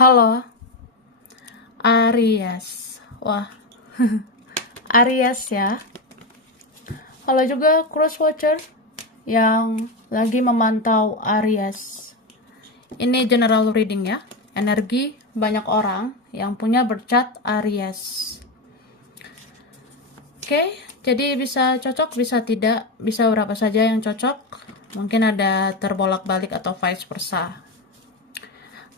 Halo, Aries. Wah, Aries ya. Halo juga crosswatcher yang lagi memantau Aries. Ini general reading ya. Energi banyak orang yang punya bercat Aries. Oke, jadi bisa cocok, bisa tidak, bisa berapa saja yang cocok. Mungkin ada terbolak-balik atau vice versa.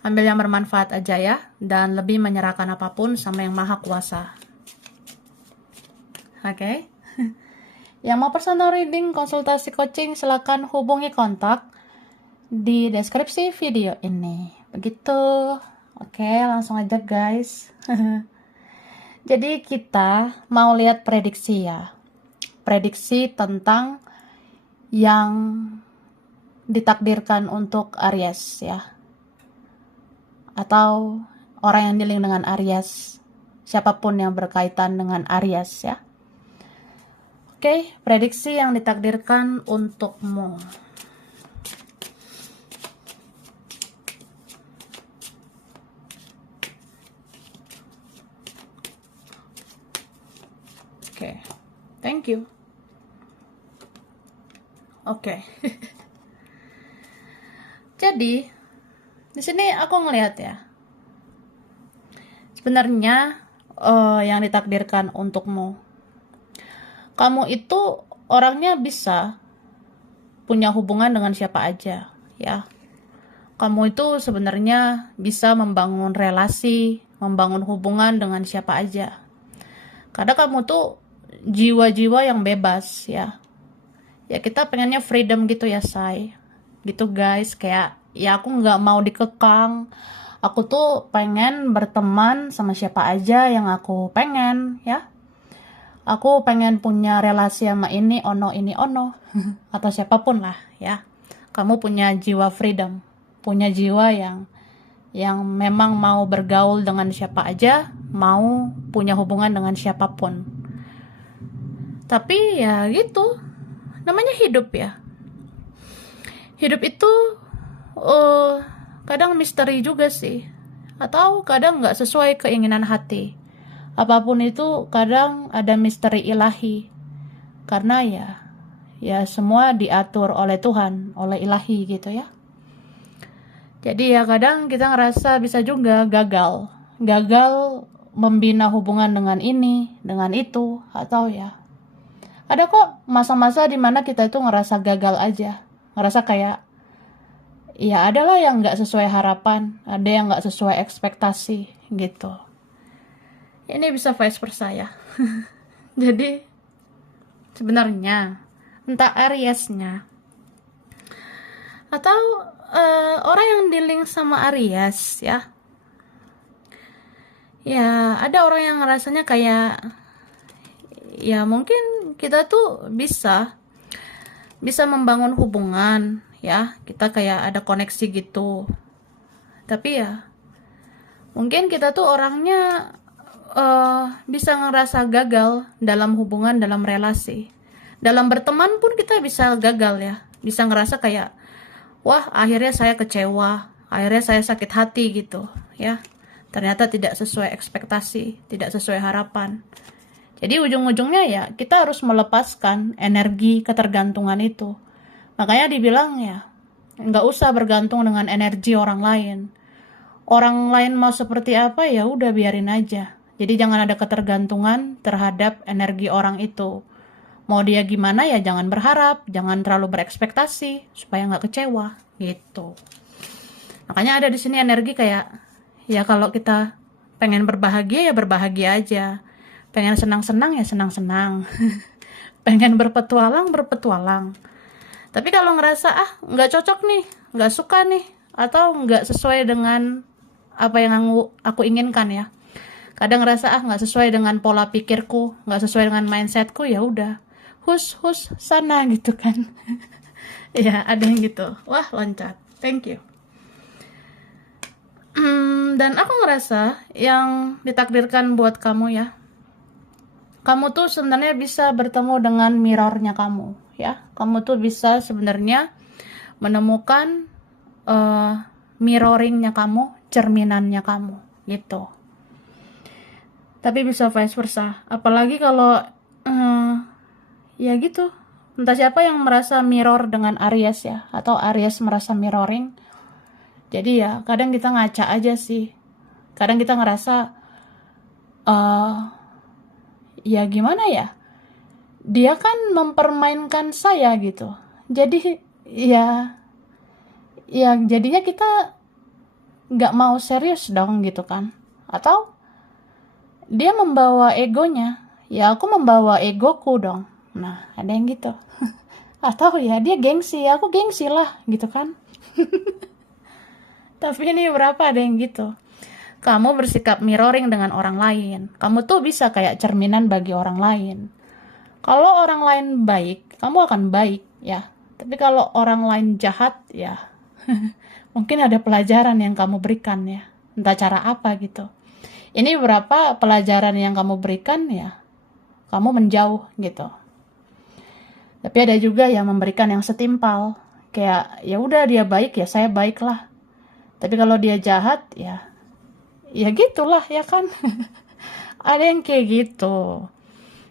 Ambil yang bermanfaat aja ya, dan lebih menyerahkan apapun sama yang maha kuasa. Oke. Yang mau personal reading, konsultasi coaching, silakan hubungi kontak di deskripsi video ini. Begitu. Oke, langsung aja guys. Jadi kita mau lihat prediksi ya. Prediksi tentang yang ditakdirkan untuk Aries ya. Atau orang yang dealing dengan Aries. Siapapun yang berkaitan dengan Aries ya. Oke, prediksi yang ditakdirkan untukmu. Oke, thank you. Oke. Jadi, di sini aku ngelihat ya. Sebenarnya yang ditakdirkan untukmu. Kamu itu orangnya bisa punya hubungan dengan siapa aja, ya. Kamu itu sebenarnya bisa membangun relasi, membangun hubungan dengan siapa aja. Karena kamu tuh jiwa-jiwa yang bebas, ya. Ya kita pengennya freedom gitu ya, say. Gitu guys, kayak ya aku nggak mau dikekang. Aku tuh pengen berteman sama siapa aja yang aku pengen, ya. Aku pengen punya relasi sama ini ono atau siapapun lah ya. Kamu punya jiwa freedom, punya jiwa yang memang mau bergaul dengan siapa aja, mau punya hubungan dengan siapapun. Tapi ya gitu, namanya hidup ya. Hidup itu kadang misteri juga sih, atau kadang nggak sesuai keinginan hati. Apapun itu kadang ada misteri ilahi. Karena ya semua diatur oleh Tuhan, oleh ilahi gitu ya. Jadi ya kadang kita ngerasa bisa juga gagal. Gagal membina hubungan dengan ini, dengan itu, atau ya. Ada kok masa-masa dimana kita itu ngerasa gagal aja. Ngerasa kayak, ya adalah yang nggak sesuai harapan, ada yang nggak sesuai ekspektasi gitu. Ini bisa vice versa ya. Jadi sebenarnya entah Ariesnya atau orang yang dealing sama Aries ya. Ya ada orang yang rasanya kayak ya mungkin kita tuh bisa membangun hubungan ya. Kita kayak ada koneksi gitu. Tapi ya mungkin kita tuh orangnya bisa ngerasa gagal dalam hubungan, dalam relasi. Dalam berteman pun kita bisa gagal ya. Bisa ngerasa kayak, wah akhirnya saya kecewa, akhirnya saya sakit hati gitu ya. Ternyata tidak sesuai ekspektasi, tidak sesuai harapan. Jadi ujung-ujungnya ya kita harus melepaskan energi ketergantungan itu. Makanya dibilang ya, nggak usah bergantung dengan energi orang lain. Orang lain mau seperti apa ya udah biarin aja. Jadi jangan ada ketergantungan terhadap energi orang itu. Mau dia gimana ya jangan berharap, jangan terlalu berekspektasi supaya nggak kecewa gitu. Makanya ada di sini energi kayak ya kalau kita pengen berbahagia ya berbahagia aja. Pengen senang-senang ya senang-senang. Pengen berpetualang. Tapi kalau ngerasa nggak cocok nih, nggak suka nih, atau nggak sesuai dengan apa yang aku inginkan ya. Kadang ngerasa nggak sesuai dengan pola pikirku, nggak sesuai dengan mindsetku, ya udah hus sana gitu kan. Ya ada yang gitu, wah loncat, thank you. Dan aku ngerasa yang ditakdirkan buat kamu ya, kamu tuh sebenarnya bisa bertemu dengan mirrornya kamu ya. Kamu tuh bisa sebenarnya menemukan mirroringnya kamu. cerminannya kamu gitu. Tapi bisa vice versa, apalagi kalau ya gitu, entah siapa yang merasa mirror dengan Aries ya, atau Aries merasa mirroring. Jadi ya kadang kita ngaca aja sih, kadang kita ngerasa ya gimana ya, dia kan mempermainkan saya gitu, jadi ya jadinya kita nggak mau serius dong gitu kan. Atau dia membawa egonya, ya aku membawa egoku dong. Nah, ada yang gitu. Atau ya dia gengsi, aku gengsi lah gitu kan. Tapi ini berapa ada yang gitu. Kamu bersikap mirroring dengan orang lain. Kamu tuh bisa kayak cerminan bagi orang lain. Kalau orang lain baik, kamu akan baik ya. Tapi kalau orang lain jahat ya mungkin ada pelajaran yang kamu berikan ya. Entah cara apa gitu. Ini beberapa pelajaran yang kamu berikan ya, kamu menjauh gitu. Tapi ada juga yang memberikan yang setimpal, kayak ya udah dia baik ya saya baik lah. Tapi kalau dia jahat ya gitulah ya kan. Ada yang kayak gitu.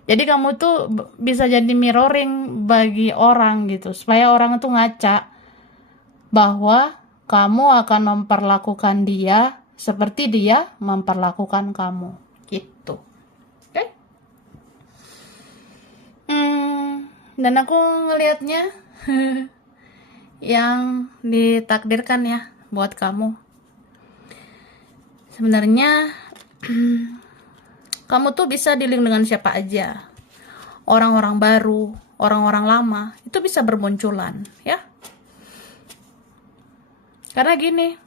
Jadi kamu tuh bisa jadi mirroring bagi orang gitu, supaya orang tuh ngaca bahwa kamu akan memperlakukan dia seperti dia memperlakukan kamu gitu. Oke? Dan aku ngelihatnya yang ditakdirkan ya buat kamu. Sebenarnya kamu tuh bisa dealing dengan siapa aja. Orang-orang baru, orang-orang lama, itu bisa bermunculan ya. Karena gini,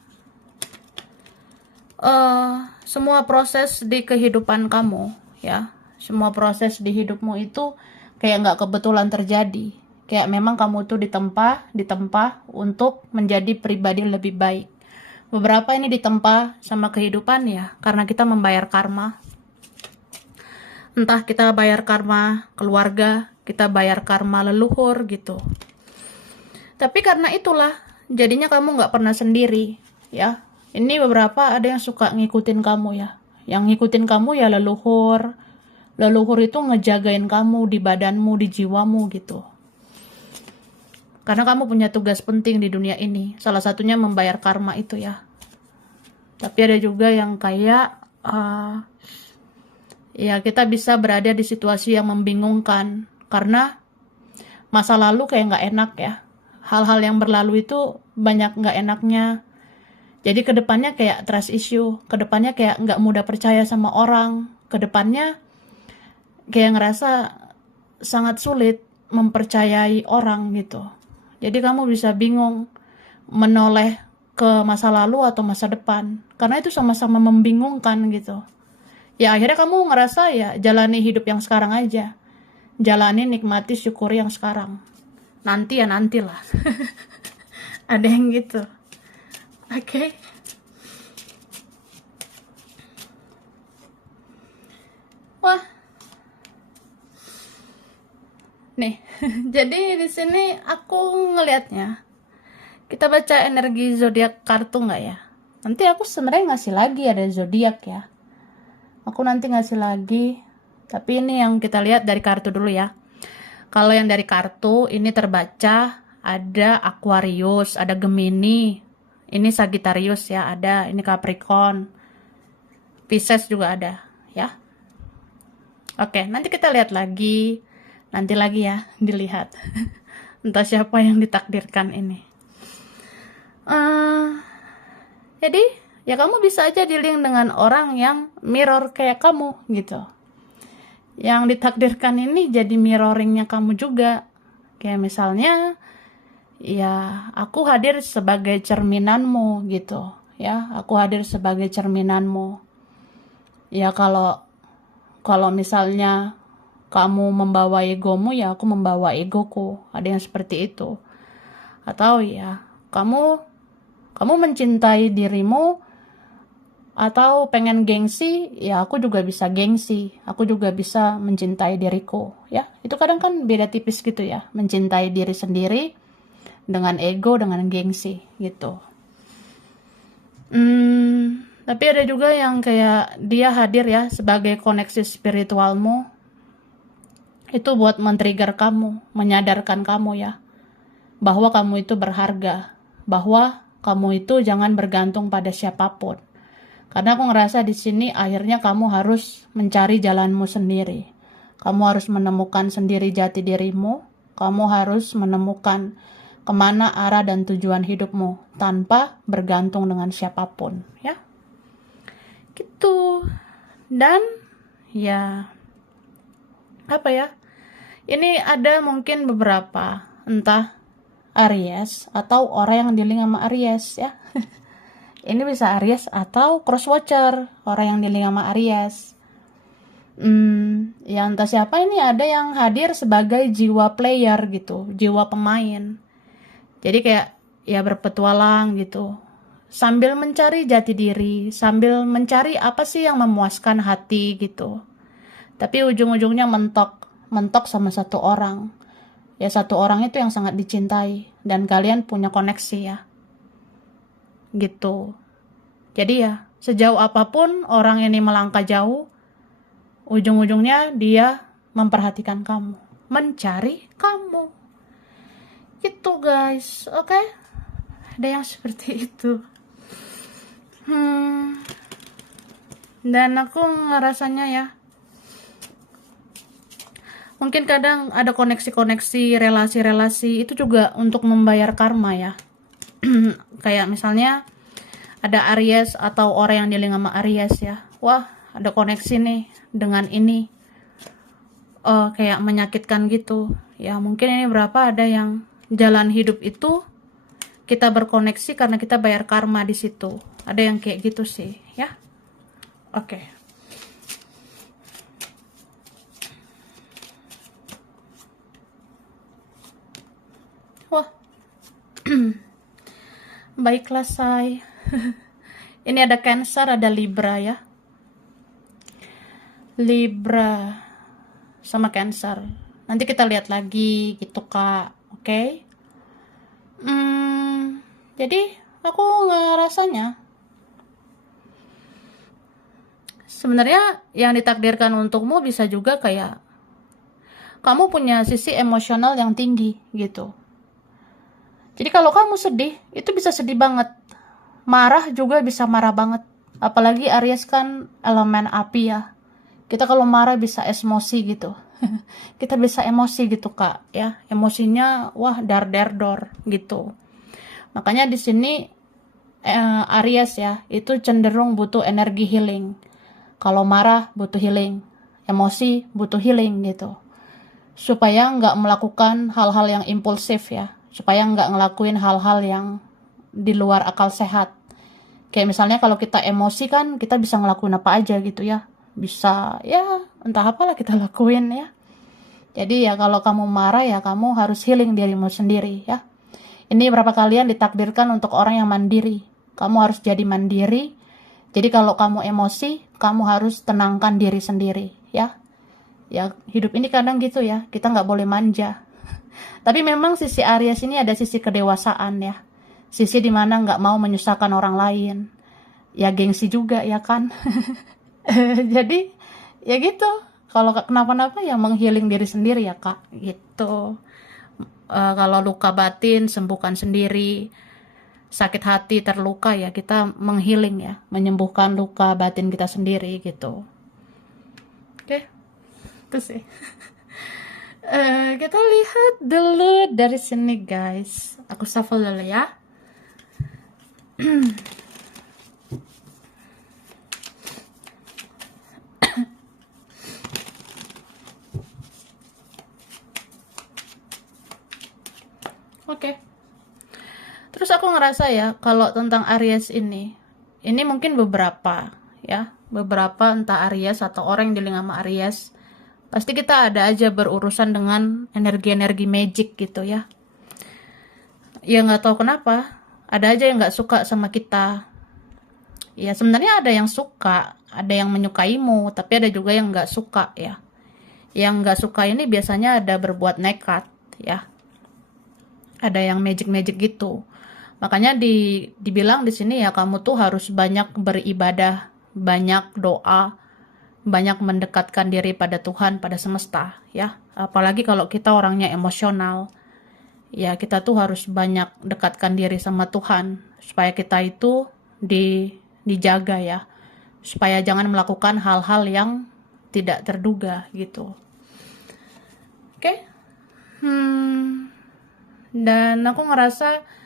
semua proses di kehidupan kamu ya, semua proses di hidupmu itu kayak nggak kebetulan terjadi. Kayak memang kamu tuh ditempa untuk menjadi pribadi lebih baik. Beberapa ini ditempa sama kehidupan ya, karena kita membayar karma. Entah kita bayar karma keluarga, kita bayar karma leluhur gitu. Tapi karena itulah, jadinya kamu nggak pernah sendiri ya. Ini beberapa ada yang suka ngikutin kamu ya. Yang ngikutin kamu ya leluhur. Leluhur itu ngejagain kamu di badanmu, di jiwamu gitu. Karena kamu punya tugas penting di dunia ini. Salah satunya membayar karma itu ya. Tapi ada juga yang kayak ya kita bisa berada di situasi yang membingungkan. Karena masa lalu kayak nggak enak ya. Hal-hal yang berlalu itu banyak nggak enaknya. Jadi kedepannya kayak trust issue, kedepannya kayak nggak mudah percaya sama orang, kedepannya kayak ngerasa sangat sulit mempercayai orang gitu. Jadi kamu bisa bingung menoleh ke masa lalu atau masa depan, karena itu sama-sama membingungkan gitu. Ya akhirnya kamu ngerasa ya jalani hidup yang sekarang aja, jalani, nikmati, syukuri yang sekarang. Nanti ya nantilah. Ada yang gitu. Oke. Wah. Nih, jadi di sini aku ngelihatnya kita baca energi zodiak kartu nggak ya? Nanti aku sebenarnya ngasih lagi ada zodiak ya. Aku nanti ngasih lagi. Tapi ini yang kita lihat dari kartu dulu ya. Kalau yang dari kartu ini terbaca ada Aquarius, ada Gemini, ini Sagittarius ya, ada ini Capricorn, Pisces juga ada ya. Oke, nanti kita lihat lagi, nanti lagi ya dilihat. Entah siapa yang ditakdirkan ini. Jadi ya kamu bisa aja dealing dengan orang yang mirror kayak kamu gitu. Yang ditakdirkan ini jadi mirroringnya kamu juga. Kayak misalnya ya aku hadir sebagai cerminanmu gitu ya, aku hadir sebagai cerminanmu ya. Kalau misalnya kamu membawa egomu ya aku membawa egoku, ada yang seperti itu. Atau ya kamu mencintai dirimu atau pengen gengsi ya aku juga bisa gengsi, aku juga bisa mencintai diriku ya. Itu kadang kan beda tipis gitu ya, mencintai diri sendiri dengan ego, dengan gengsi gitu. Tapi ada juga yang kayak dia hadir ya sebagai koneksi spiritualmu, itu buat men-trigger kamu, menyadarkan kamu ya, bahwa kamu itu berharga, bahwa kamu itu jangan bergantung pada siapapun. Karena aku ngerasa di sini akhirnya kamu harus mencari jalanmu sendiri. Kamu harus menemukan sendiri jati dirimu, kamu harus menemukan kemana arah dan tujuan hidupmu tanpa bergantung dengan siapapun, ya. Gitu. Dan ya, apa ya? Ini ada mungkin beberapa, entah Aries atau orang yang dealing sama Aries ya. Ini bisa Aries atau crosswatcher, orang yang dealing sama Aries. Ya entah siapa, ini ada yang hadir sebagai jiwa player gitu, jiwa pemain. Jadi kayak ya berpetualang gitu, sambil mencari jati diri, sambil mencari apa sih yang memuaskan hati gitu. Tapi ujung-ujungnya mentok sama satu orang. Ya satu orang itu yang sangat dicintai dan kalian punya koneksi ya. Gitu. Jadi ya, sejauh apapun orang ini melangkah jauh, ujung-ujungnya dia memperhatikan kamu, mencari kamu. Gitu guys, oke? Ada yang seperti itu. Dan aku ngerasanya ya, mungkin kadang ada koneksi-koneksi, relasi-relasi itu juga untuk membayar karma ya. Kayak misalnya ada Aries atau orang yang dealing sama Aries ya. Wah, ada koneksi nih dengan ini. Kayak menyakitkan gitu. Ya, mungkin ini berapa ada yang jalan hidup itu kita berkoneksi karena kita bayar karma di situ. Ada yang kayak gitu sih, ya. Oke. Wah. Baiklah, say. Ini ada Cancer, ada Libra ya. Libra sama Cancer. Nanti kita lihat lagi gitu, Kak. Oke? Jadi aku ngerasanya sebenarnya yang ditakdirkan untukmu bisa juga kayak kamu punya sisi emosional yang tinggi gitu. Jadi kalau kamu sedih, itu bisa sedih banget. Marah juga bisa marah banget. Apalagi Aries kan elemen api ya. Kita kalau marah bisa emosi gitu. Kita bisa emosi gitu, Kak, ya. Emosinya wah dar dor gitu. Makanya di sini Aries ya, itu cenderung butuh energi healing. Kalau marah butuh healing, emosi butuh healing gitu. Supaya nggak melakukan hal-hal yang impulsif ya. Supaya nggak ngelakuin hal-hal yang di luar akal sehat. Kayak misalnya kalau kita emosi kan kita bisa ngelakuin apa aja gitu ya. Bisa ya entah apalah kita lakuin ya. Jadi ya kalau kamu marah ya kamu harus healing dirimu sendiri ya. Ini berapa kalian ditakdirkan untuk orang yang mandiri. Kamu harus jadi mandiri. Jadi kalau kamu emosi, kamu harus tenangkan diri sendiri ya. Ya hidup ini kadang gitu ya, kita nggak boleh manja. Tapi memang sisi Aries ini ada sisi kedewasaan ya. Sisi dimana nggak mau menyusahkan orang lain. Ya gengsi juga ya kan. Jadi ya gitu. Kalau kenapa-napa ya menghealing diri sendiri ya Kak. Gitu. Kalau luka batin sembuhkan sendiri. Sakit hati terluka ya kita menghealing ya. Menyembuhkan luka batin kita sendiri gitu. Oke. Itu sih. Kita lihat dulu dari sini guys. Aku shuffle dulu ya. Oke. Terus aku ngerasa ya kalau tentang Aries ini mungkin beberapa ya, beberapa entah Aries atau orang yang dealing sama Aries. Pasti kita ada aja berurusan dengan energi-energi magic gitu ya. Ya nggak tahu kenapa, ada aja yang nggak suka sama kita. Ya sebenarnya ada yang suka, ada yang menyukaimu, tapi ada juga yang nggak suka ya. Yang nggak suka ini biasanya ada berbuat nekat ya. Ada yang magic-magic gitu. Makanya dibilang di sini ya, kamu tuh harus banyak beribadah, banyak doa, banyak mendekatkan diri pada Tuhan, pada semesta, ya. Apalagi kalau kita orangnya emosional, ya kita tuh harus banyak dekatkan diri sama Tuhan, supaya kita itu dijaga ya, supaya jangan melakukan hal-hal yang tidak terduga gitu. Oke? Dan aku ngerasa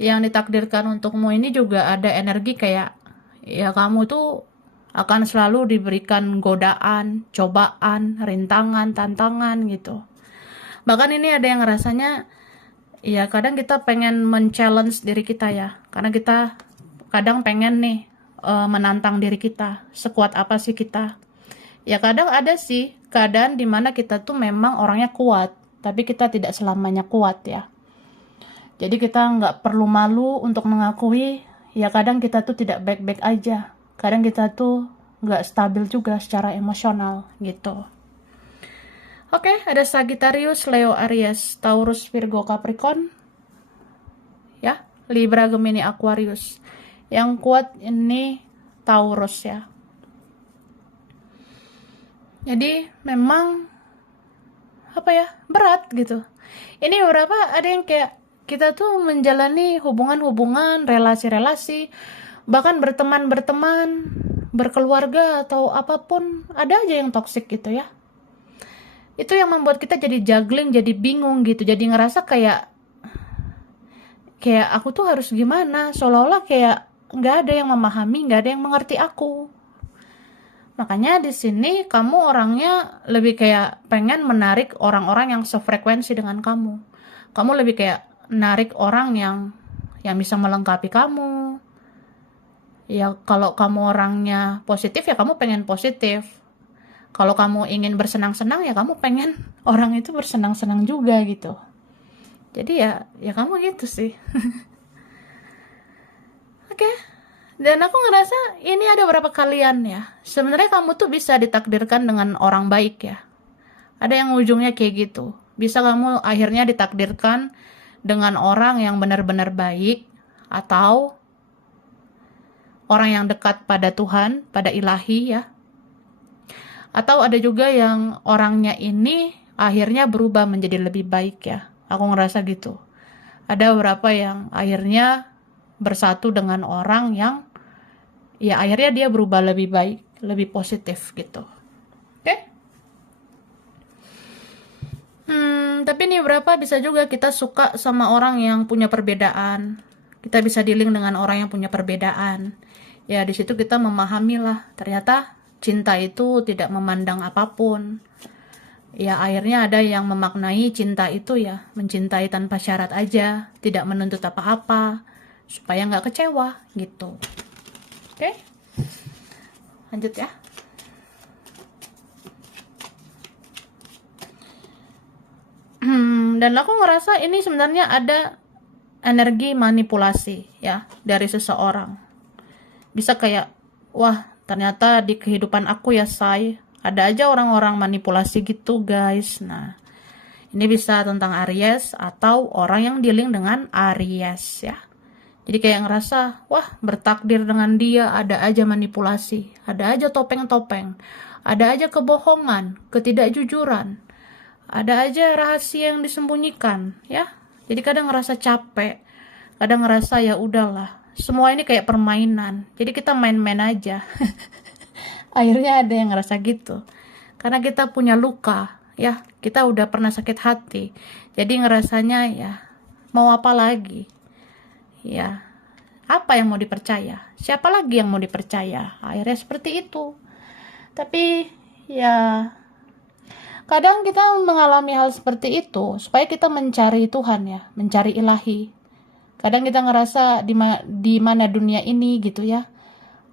yang ditakdirkan untukmu ini juga ada energi kayak, ya kamu tuh akan selalu diberikan godaan, cobaan, rintangan, tantangan gitu. Bahkan ini ada yang rasanya, ya kadang kita pengen men-challenge diri kita ya, karena kita kadang pengen nih menantang diri kita, sekuat apa sih kita. Ya kadang ada sih keadaan dimana kita tuh memang orangnya kuat, tapi kita tidak selamanya kuat ya. Jadi kita nggak perlu malu untuk mengakui, ya kadang kita tuh tidak baik-baik aja. Kadang kita tuh nggak stabil juga secara emosional gitu. Oke, ada Sagittarius, Leo, Aries, Taurus, Virgo, Capricorn, ya, Libra, Gemini, Aquarius. Yang kuat ini Taurus ya. Jadi memang apa ya, berat gitu. Ini beberapa ada yang kayak kita tuh menjalani hubungan-hubungan, relasi-relasi, bahkan berteman-berteman, berkeluarga atau apapun, ada aja yang toksik gitu ya. Itu yang membuat kita jadi juggling, jadi bingung gitu, jadi ngerasa kayak aku tuh harus gimana, seolah-olah kayak nggak ada yang memahami, nggak ada yang mengerti aku. Makanya di sini kamu orangnya lebih kayak pengen menarik orang-orang yang sefrekuensi dengan kamu. Kamu lebih kayak narik orang yang bisa melengkapi kamu. Ya kalau kamu orangnya positif ya kamu pengen positif. Kalau kamu ingin bersenang-senang ya kamu pengen orang itu bersenang-senang juga gitu. Jadi ya kamu gitu sih. Oke. Dan aku ngerasa ini ada beberapa kalian ya. Sebenarnya kamu tuh bisa ditakdirkan dengan orang baik ya. Ada yang ujungnya kayak gitu. Bisa kamu akhirnya ditakdirkan dengan orang yang benar-benar baik, atau orang yang dekat pada Tuhan, pada ilahi ya. Atau ada juga yang orangnya ini akhirnya berubah menjadi lebih baik ya. Aku ngerasa gitu. Ada beberapa yang akhirnya bersatu dengan orang yang ya akhirnya dia berubah lebih baik, lebih positif gitu. Oke? Tapi nih berapa bisa juga kita suka sama orang yang punya perbedaan. Kita bisa dealing dengan orang yang punya perbedaan. Ya di situ kita memahami lah, ternyata cinta itu tidak memandang apapun. Ya akhirnya ada yang memaknai cinta itu ya mencintai tanpa syarat aja, tidak menuntut apa-apa, supaya nggak kecewa gitu. Oke? Lanjut ya. Dan aku ngerasa ini sebenarnya ada energi manipulasi ya dari seseorang. Bisa kayak, wah ternyata di kehidupan aku ya ada aja orang-orang manipulasi gitu guys. Nah ini bisa tentang Aries atau orang yang dealing dengan Aries ya. Jadi kayak ngerasa, wah bertakdir dengan dia, ada aja manipulasi, ada aja topeng-topeng, ada aja kebohongan, ketidakjujuran, ada aja rahasia yang disembunyikan, ya. Jadi kadang ngerasa capek, kadang ngerasa ya udahlah, semua ini kayak permainan. Jadi kita main-main aja. Akhirnya ada yang ngerasa gitu. Karena kita punya luka, ya. Kita udah pernah sakit hati. Jadi ngerasanya ya, mau apa lagi? Ya, apa yang mau dipercaya? Siapa lagi yang mau dipercaya? Akhirnya seperti itu. Tapi ya kadang kita mengalami hal seperti itu supaya kita mencari Tuhan ya, mencari ilahi. Kadang kita ngerasa di mana dunia ini gitu ya.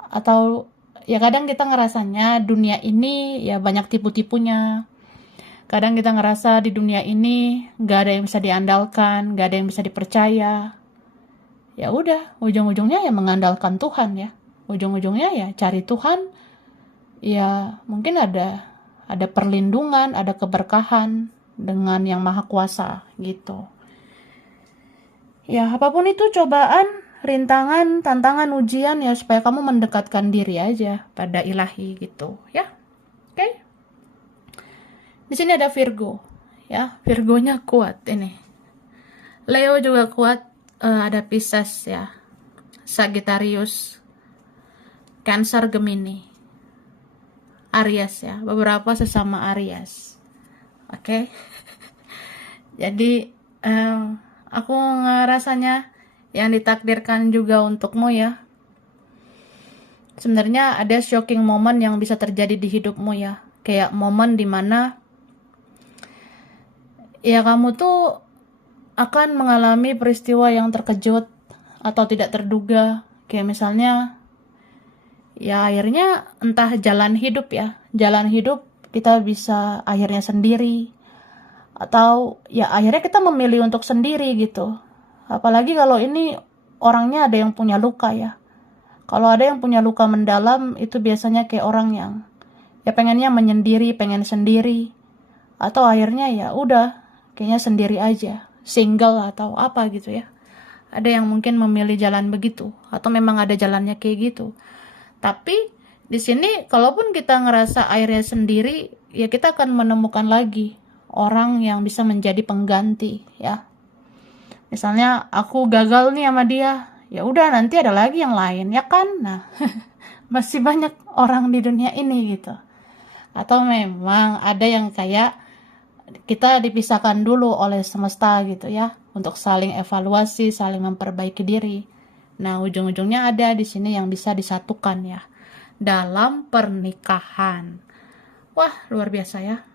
Atau ya kadang kita ngerasanya dunia ini ya banyak tipu-tipunya. Kadang kita ngerasa di dunia ini gak ada yang bisa diandalkan, gak ada yang bisa dipercaya. Ya udah, ujung-ujungnya ya mengandalkan Tuhan ya. Ujung-ujungnya ya cari Tuhan. Ya mungkin ada perlindungan, ada keberkahan dengan Yang Maha Kuasa gitu. Ya, apapun itu cobaan, rintangan, tantangan, ujian ya supaya kamu mendekatkan diri aja pada ilahi gitu, ya. Oke. Di sini ada Virgo. Ya, Virgonya kuat ini. Leo juga kuat, ada Pisces ya. Sagittarius, Cancer, Gemini, Aries ya. Beberapa sesama Aries. Oke. Jadi aku ngerasanya yang ditakdirkan juga untukmu ya. Sebenarnya ada shocking moment yang bisa terjadi di hidupmu ya. Kayak momen dimana ya kamu tuh akan mengalami peristiwa yang terkejut atau tidak terduga. Kayak misalnya ya akhirnya entah jalan hidup ya. Jalan hidup kita bisa akhirnya sendiri. Atau ya akhirnya kita memilih untuk sendiri gitu. Apalagi kalau ini orangnya ada yang punya luka ya. Kalau ada yang punya luka mendalam, itu biasanya kayak orang yang ya pengennya menyendiri, pengen sendiri. Atau akhirnya ya udah, kayaknya sendiri aja, single atau apa gitu ya. Ada yang mungkin memilih jalan begitu, atau memang ada jalannya kayak gitu. Tapi di sini kalaupun kita ngerasa akhirnya sendiri, ya kita akan menemukan lagi orang yang bisa menjadi pengganti ya. Misalnya aku gagal nih sama dia, ya udah nanti ada lagi yang lain ya kan. Nah, masih banyak orang di dunia ini gitu. Atau memang ada yang kayak kita dipisahkan dulu oleh semesta gitu ya, untuk saling evaluasi, saling memperbaiki diri. Nah, ujung-ujungnya ada di sini yang bisa disatukan ya dalam pernikahan. Wah, luar biasa ya.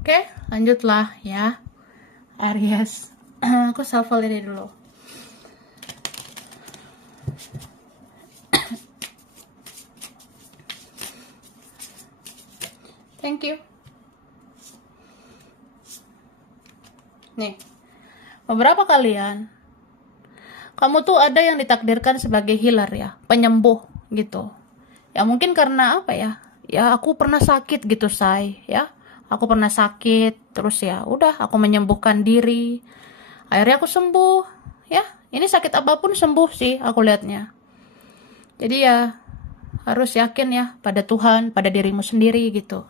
Oke, lanjutlah ya. Aries. Aku shuffle ini dulu. Thank you. Nih, beberapa kalian, kamu tuh ada yang ditakdirkan sebagai healer ya, penyembuh gitu. Ya mungkin karena apa ya? Ya aku pernah sakit gitu, say, ya. Aku pernah sakit, terus ya udah aku menyembuhkan diri. Akhirnya aku sembuh, ya. Ini sakit apapun sembuh sih aku lihatnya. Jadi ya harus yakin ya pada Tuhan, pada dirimu sendiri gitu.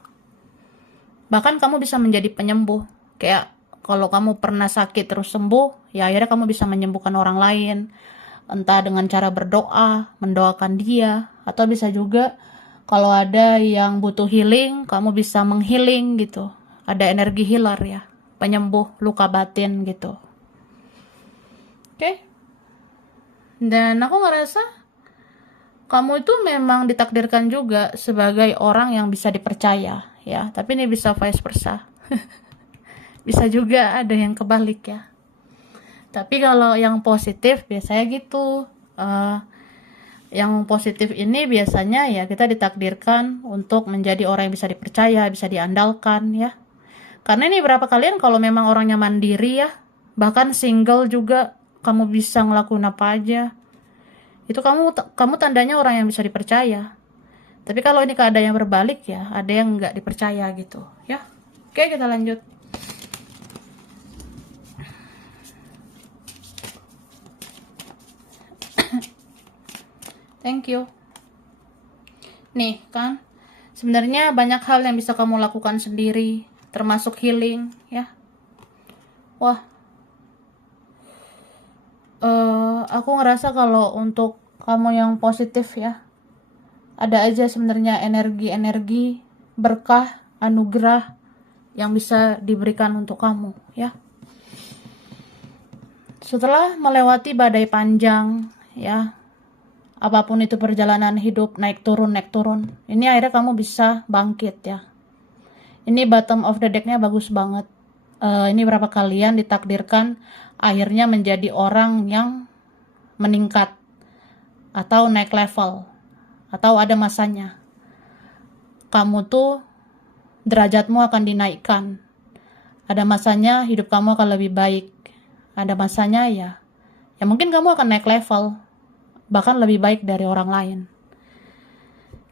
Bahkan kamu bisa menjadi penyembuh. Kayak kalau kamu pernah sakit terus sembuh, ya akhirnya kamu bisa menyembuhkan orang lain. Entah dengan cara berdoa, mendoakan dia, atau bisa juga kalau ada yang butuh healing, kamu bisa menghealing gitu. Ada energi healer ya, penyembuh luka batin gitu. Oke? Dan aku ngerasa kamu itu memang ditakdirkan juga sebagai orang yang bisa dipercaya ya. Tapi ini bisa vice versa. Bisa juga ada yang kebalik ya. Tapi kalau yang positif biasanya gitu. Yang positif ini biasanya ya kita ditakdirkan untuk menjadi orang yang bisa dipercaya, bisa diandalkan ya. Karena ini berapa kalian kalau memang orangnya mandiri ya, bahkan single juga kamu bisa ngelakuin apa aja. Itu kamu tandanya orang yang bisa dipercaya. Tapi kalau ini keadaan yang berbalik ya, ada yang nggak dipercaya gitu ya. Oke, kita lanjut. Thank you. Nih kan, sebenarnya banyak hal yang bisa kamu lakukan sendiri, termasuk healing ya. Wah, aku ngerasa kalau untuk kamu yang positif ya, ada aja sebenarnya energi-energi berkah, anugerah yang bisa diberikan untuk kamu ya. Setelah melewati badai panjang ya, apapun itu perjalanan hidup, naik turun, ini akhirnya kamu bisa bangkit ya. Ini bottom of the deck-nya bagus banget. Ini berapa kalian ditakdirkan akhirnya menjadi orang yang meningkat atau naik level, atau ada masanya kamu tuh derajatmu akan dinaikkan. Ada masanya hidup kamu akan lebih baik. Ada masanya ya mungkin kamu akan naik level, bahkan lebih baik dari orang lain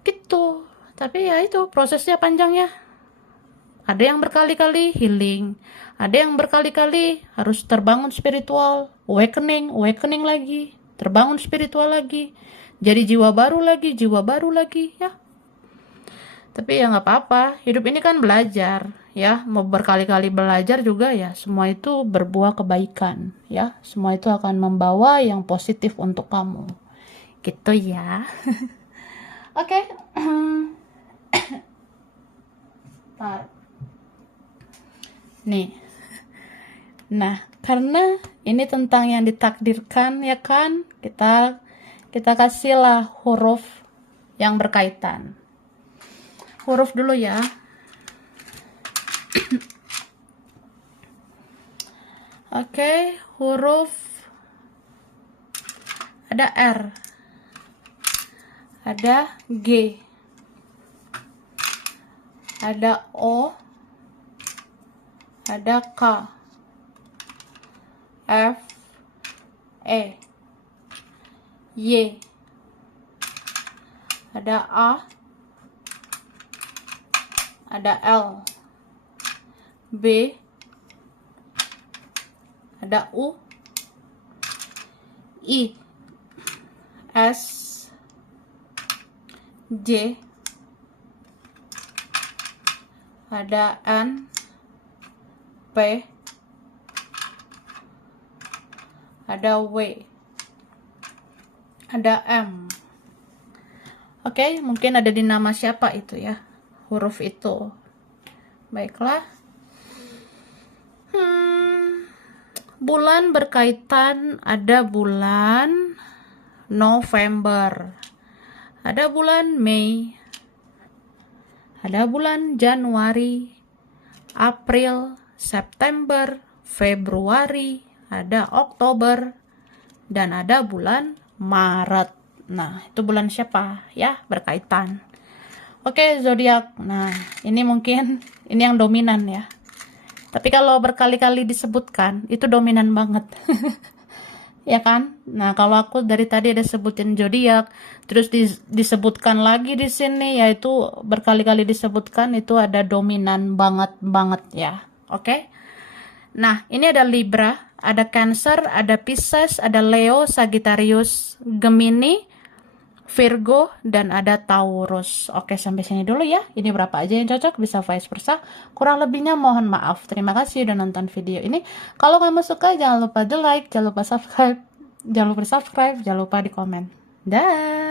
gitu. Tapi ya itu prosesnya panjang ya, Ada yang berkali-kali healing. Ada yang berkali-kali harus terbangun spiritual, awakening lagi, terbangun spiritual lagi. Jadi jiwa baru lagi, ya. Tapi ya nggak apa-apa, hidup ini kan belajar, ya. Mau berkali-kali belajar juga ya, semua itu berbuah kebaikan, ya. Semua itu akan membawa yang positif untuk kamu. Gitu ya. Oke. Bentar. Nih. Nah, karena ini tentang yang ditakdirkan, ya kan? Kita kasihlah huruf yang berkaitan. Huruf dulu ya. Oke, huruf ada R, ada G, ada O, ada K, F, E, Y, ada A, ada L, B, ada U, I, S, J, ada N, P, ada W, ada M. Oke, mungkin ada di nama siapa itu ya, huruf itu. Baiklah. Bulan berkaitan, ada bulan November, ada bulan Mei, ada bulan Januari, April, September, Februari, ada Oktober, dan ada bulan Maret. Nah, itu bulan siapa ya, berkaitan. Oke, zodiak. Nah, ini mungkin ini yang dominan ya. Tapi kalau berkali-kali disebutkan, itu dominan banget. Ya kan? Nah, kalau aku dari tadi ada sebutin zodiak, terus disebutkan lagi di sini, yaitu berkali-kali disebutkan, itu ada dominan banget ya. Oke? Nah, ini ada Libra, ada Cancer, ada Pisces, ada Leo, Sagittarius, Gemini, Virgo, dan ada Taurus. Oke, sampai sini dulu ya. Ini berapa aja yang cocok, bisa vice versa. Kurang lebihnya mohon maaf. Terima kasih udah nonton video ini. Kalau kamu suka, jangan lupa di like, jangan lupa subscribe, jangan lupa di komen. Dah.